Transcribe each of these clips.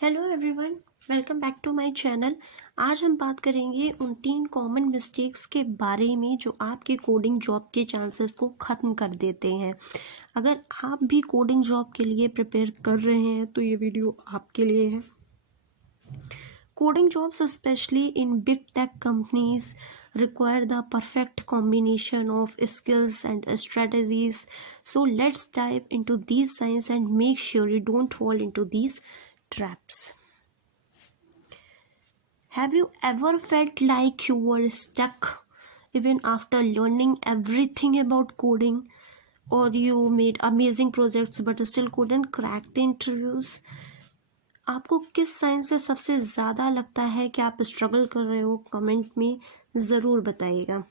Hello everyone, welcome back to my channel. आज हम बात करेंगे उन 3 कॉमन मिस्टेक्स के बारे में जो आपके कोडिंग जॉब के चांसेस को ख़त्म कर देते हैं। अगर आप भी कोडिंग जॉब के लिए प्रिपेयर कर रहे हैं तो ये वीडियो आपके लिए है। Coding jobs, especially in big tech companies, require the perfect combination of skills and strategies. So let's dive into these signs and make sure you don't fall into these traps. Have you ever felt like you were stuck even after learning everything about coding, or you made amazing projects but still couldn't crack the interviews? आपको किस sign से सबसे ज़्यादा लगता है कि आप struggle कर रहे हो? कमेंट में ज़रूर बताइएगा।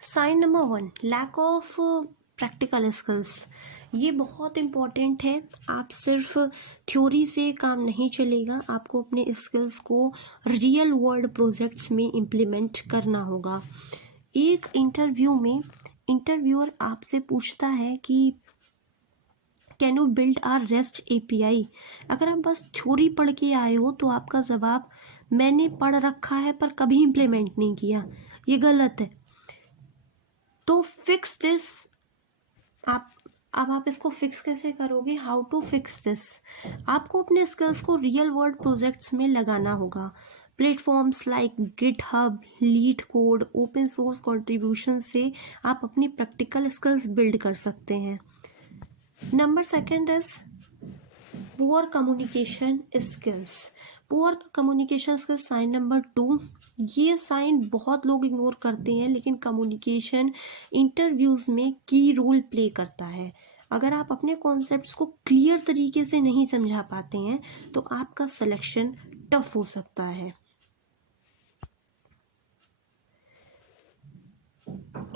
Sign number 1, lack of practical skills. ये बहुत इम्पॉर्टेंट है। आप सिर्फ थ्योरी से काम नहीं चलेगा, आपको अपने स्किल्स को रियल वर्ल्ड प्रोजेक्ट्स में इम्प्लीमेंट करना होगा। एक इंटरव्यू में इंटरव्यूअर आपसे पूछता है कि can you build our rest API. अगर आप बस थ्योरी पढ़ के आए हो तो आपका जवाब मैंने पढ़ रखा है पर कभी इम्प्लीमेंट नहीं किया, ये गलत है। तो फिक्स दिस। आप इसको फिक्स कैसे करोगे? How to fix this? आपको अपने स्किल्स को रियल वर्ल्ड प्रोजेक्ट्स में लगाना होगा। Platforms like GitHub, LeetCode, open source contribution से आप अपनी प्रैक्टिकल स्किल्स बिल्ड कर सकते हैं। Number second is poor communication skills. Poor communication skills, sign number 2। ये साइन बहुत लोग इग्नोर करते हैं, लेकिन कम्युनिकेशन इंटरव्यूज़ में की रोल प्ले करता है। अगर आप अपने कॉन्सेप्ट्स को क्लियर तरीके से नहीं समझा पाते हैं तो आपका सिलेक्शन टफ हो सकता है।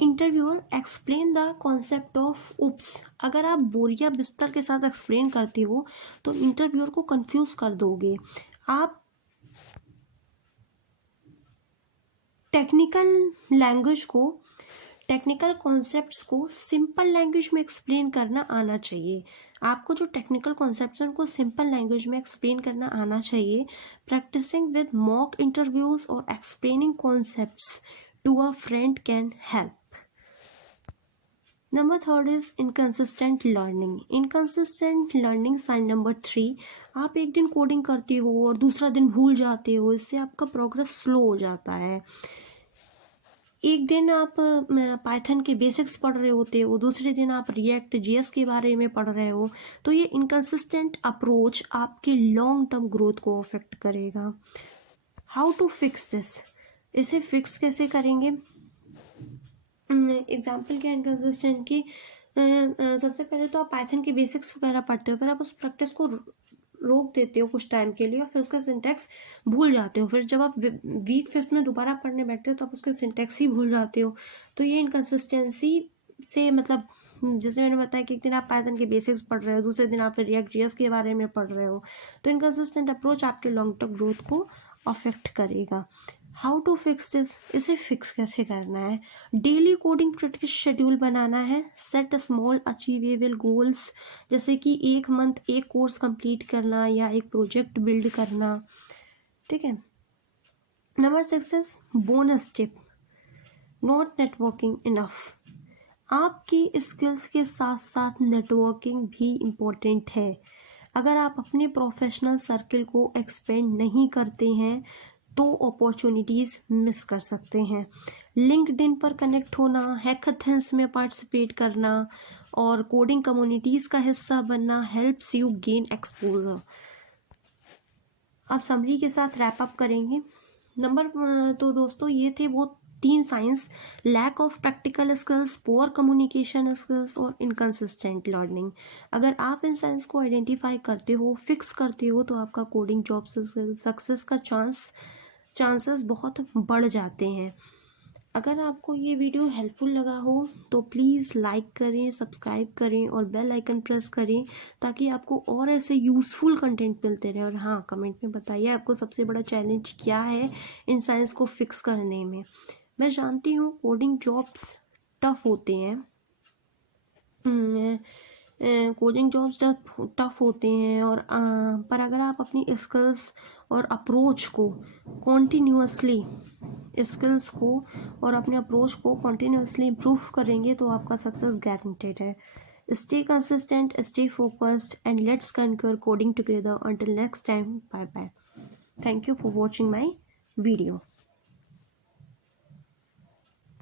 Interviewer explain the concept of OOPs. अगर आप बोरिया बिस्तर के साथ एक्सप्लेन करते हो तो इंटरव्यूअर को कंफ्यूज कर दोगे। आप टेक्निकल कॉन्सेप्ट्स को सिंपल लैंग्वेज में एक्सप्लेन करना आना चाहिए। आपको जो टेक्निकल कॉन्सेप्ट्स हैं उनको सिंपल लैंग्वेज में एक्सप्लेन करना आना चाहिए। प्रैक्टिसिंग विद मॉक इंटरव्यूज और explaining concepts to a friend can help. Number third is inconsistent learning. Inconsistent learning, sign number 3। आप एक दिन कोडिंग करते हो और दूसरा दिन भूल जाते हो, इससे आपका प्रोग्रेस स्लो हो जाता है। एक दिन आप पाइथन के बेसिक्स पढ़ रहे होते हो, दूसरे दिन आप रिएक्ट जेएस के बारे में पढ़ रहे हो, तो ये इनकन्सिस्टेंट अप्रोच आपके लॉन्ग टर्म ग्रोथ को अफेक्ट करेगा। How to fix this? इसे फिक्स कैसे करेंगे? एग्जाम्पल क्या इनकन्सिस्टेंट की? सबसे पहले तो आप पाइथन के बेसिक्स वगैरह पढ़ते हो, फिर आप उस प्रैक्टिस को रोक देते हो कुछ टाइम के लिए और फिर उसका सिंटैक्स भूल जाते हो। फिर जब आप वीक 5th में दोबारा पढ़ने बैठते हो तो आप उसका सिंटैक्स ही भूल जाते हो। तो ये इनकन्सिस्टेंसी से मतलब जैसे मैंने बताया कि एक दिन आप पाइथन के बेसिक्स पढ़ रहे हो, दूसरे दिन आप फिर रिएक्ट जेएस के बारे में पढ़ रहे हो, तो इनकन्सिस्टेंट अप्रोच आपके लॉन्ग टर्म ग्रोथ को अफेक्ट करेगा। How to fix this? इसे फिक्स कैसे करना है? डेली कोडिंग प्रैक्टिस शेड्यूल बनाना है। सेट स्मॉल अचीवेबल गोल्स, जैसे कि एक मंथ एक कोर्स कंप्लीट करना या एक प्रोजेक्ट बिल्ड करना। ठीक है। Number 6 is bonus tip, not networking enough. आपकी स्किल्स के साथ साथ नेटवर्किंग भी इम्पोर्टेंट है। अगर आप अपने प्रोफेशनल सर्कल को एक्सपेंड नहीं करते हैं तो अपॉर्चुनिटीज़ मिस कर सकते हैं। लिंक्डइन पर कनेक्ट होना, हैकाथॉन्स में पार्टिसिपेट करना और कोडिंग कम्युनिटीज़ का हिस्सा बनना हेल्प्स यू गेन एक्सपोजर। अब समरी के साथ रैप अप करेंगे। तो दोस्तों ये थे वो 3 signs: lack of practical skills, poor communication skills और इनकन्सिस्टेंट लर्निंग। अगर आप इन साइंस को आइडेंटिफाई करते हो, फिक्स करते हो, तो आपका कोडिंग जॉब सक्सेस का चांसेस बहुत बढ़ जाते हैं। अगर आपको ये वीडियो हेल्पफुल लगा हो तो प्लीज़ लाइक करें, सब्सक्राइब करें और बेल आइकन प्रेस करें ताकि आपको और ऐसे यूज़फुल कंटेंट मिलते रहे। और हाँ, कमेंट में बताइए आपको सबसे बड़ा चैलेंज क्या है इन साइंस को फिक्स करने में। मैं जानती हूँ कोडिंग जॉब्स टफ होते हैं, कोडिंग जॉब्स जब टफ होते हैं और पर अगर आप अपनी स्किल्स और अप्रोच को कॉन्टीन्यूअसली स्किल्स को और अपने अप्रोच को कॉन्टीन्यूअसली इम्प्रूव करेंगे तो आपका सक्सेस गारंटेड है. Stay consistent, stay focused and let's conquer coding together. Until next time, bye bye. Thank you for watching my video.